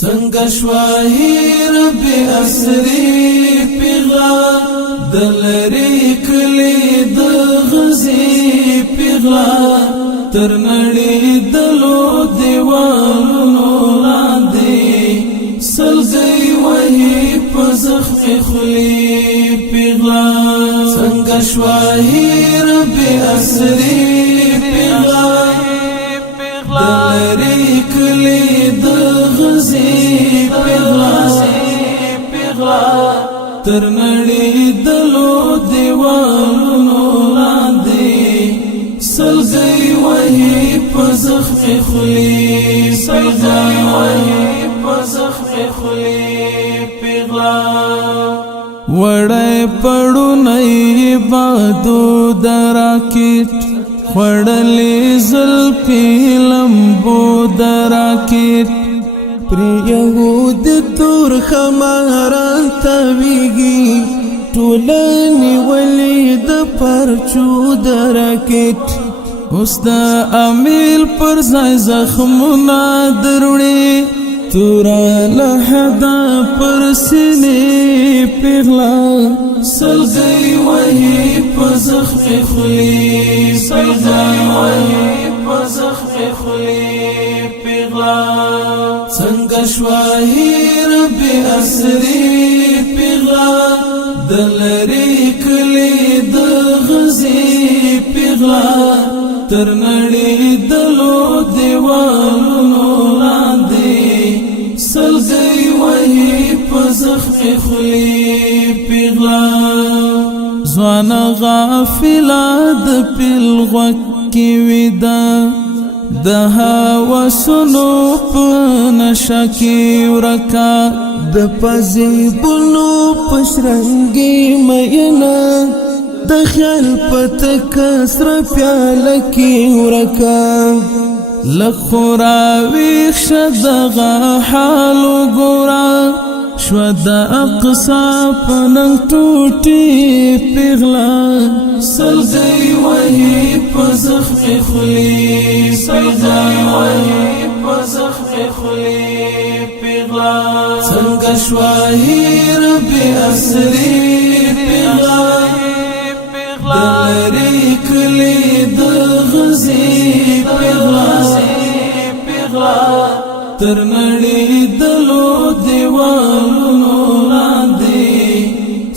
څنګه شواهی رب اسری پیغلا دلری کلی د غزی پیغلا تر نړۍ دلو دیوالونو لاندې سلګي وهي په زخم خلی پیغلا څنګه شواهی رب اسری پیغلا دلری کلی د غزی پیغلا تر نړۍ دلو دیوالونو لاندې سلګي وهي په زخم خلی سلګي وهي په زخم خلی پیغلا وړای پړو نه بادو دراکټ خړلې زلفې لمبو دراکټ پر یهود تور خماران تاویږي ټولنې ولې د پرچو دراکټ اوس د امیل پر ځای زخمونه دروړي تورا لحدا پر سینې پیغلا سلګي وهي په زخم خلی سلګي وهي په زخم خلی پیغلا څنګه شواهی رب اسری پیغلا دلری کلی د غزی پیغلا تر نړۍ دلو دیوالونو لاندې سلګي وهي په زخم خلی پیغلا ځوان غافلا د پیلغوک کی ودا د هوا سنو په نشه کې ورکا د پزې بلو پشرنګي مینا د خیال پته کسر پیاله کې ورکا لخوراوي شدغه حال ګورا شو د اقصا پننګ ټوټي پیغلا سلګي وهي په زخم خلی سلګي وهي په زخم خلی پیغلا څنګه شواهی رب اسری پیغلا دلری کلی د غزی پیغلا تر نړۍ دلو دیوالونو لاندې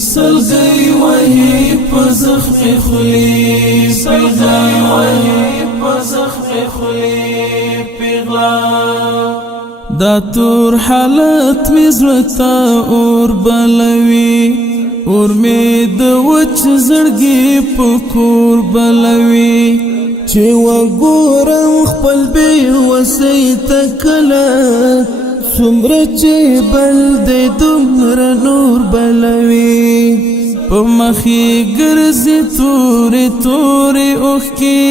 سلګي وهي په زخم خلی سلګي وهي په زخم خلی پیغلا دا تور حالت مزرتا اور بلوي اور می د وچ زړګي پکور بلوي چې وګورم خپل به وسې تکله څومره چې بل دې دومره نور بلوي په مخې ګرځي تورې تورې اوښکې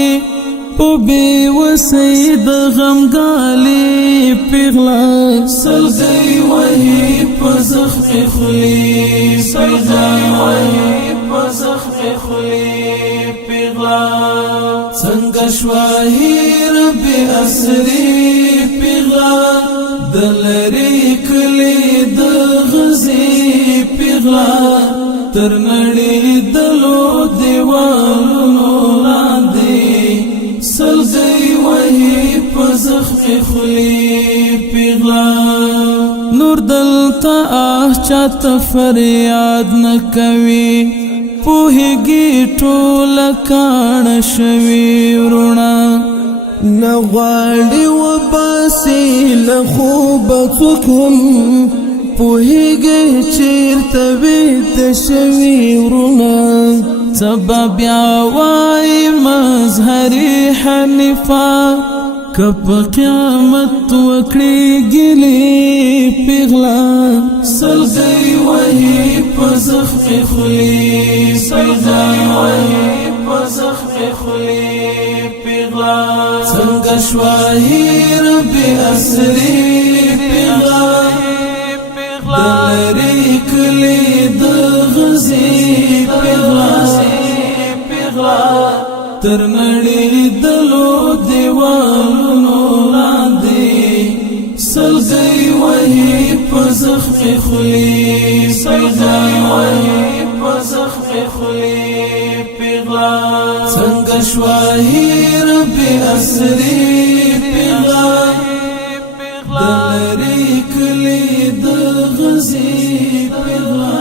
په بې وسې د غمګالې پیغلا سلګي وهي په زخم خلی سلګي وهي په زخم خلی پیغلا څنګه شواهی رب اسری پیغلا دلری کلی د غزی پیغلا تر نړۍ دلو دیوالونو لاندې سلګي وهي په زخم خلی پیغلا نور دلتا چاته فریاد نکوي پوهیږي ټول کان شوي ورونه نغواړي وباسي له خوب څوکم پوهیږي چیرته وي د شوي ورونه سبب بیا وای مظهری حنیفه کپ قیامت وکړي ګلي پیغلا سلګي وهي په زخم خلی سلګي وهي په زخم خلی پیغلا څنګه شواهی رب اسری پیغلا دلری کلی د غزی پیغلا تر نړۍ دلو دیوالونو لاندې سلګي وهي خلی پیغام په زخم خلی پیغام څنګه شواهی رب اسری پیغام دلری کلی د غزي پیغام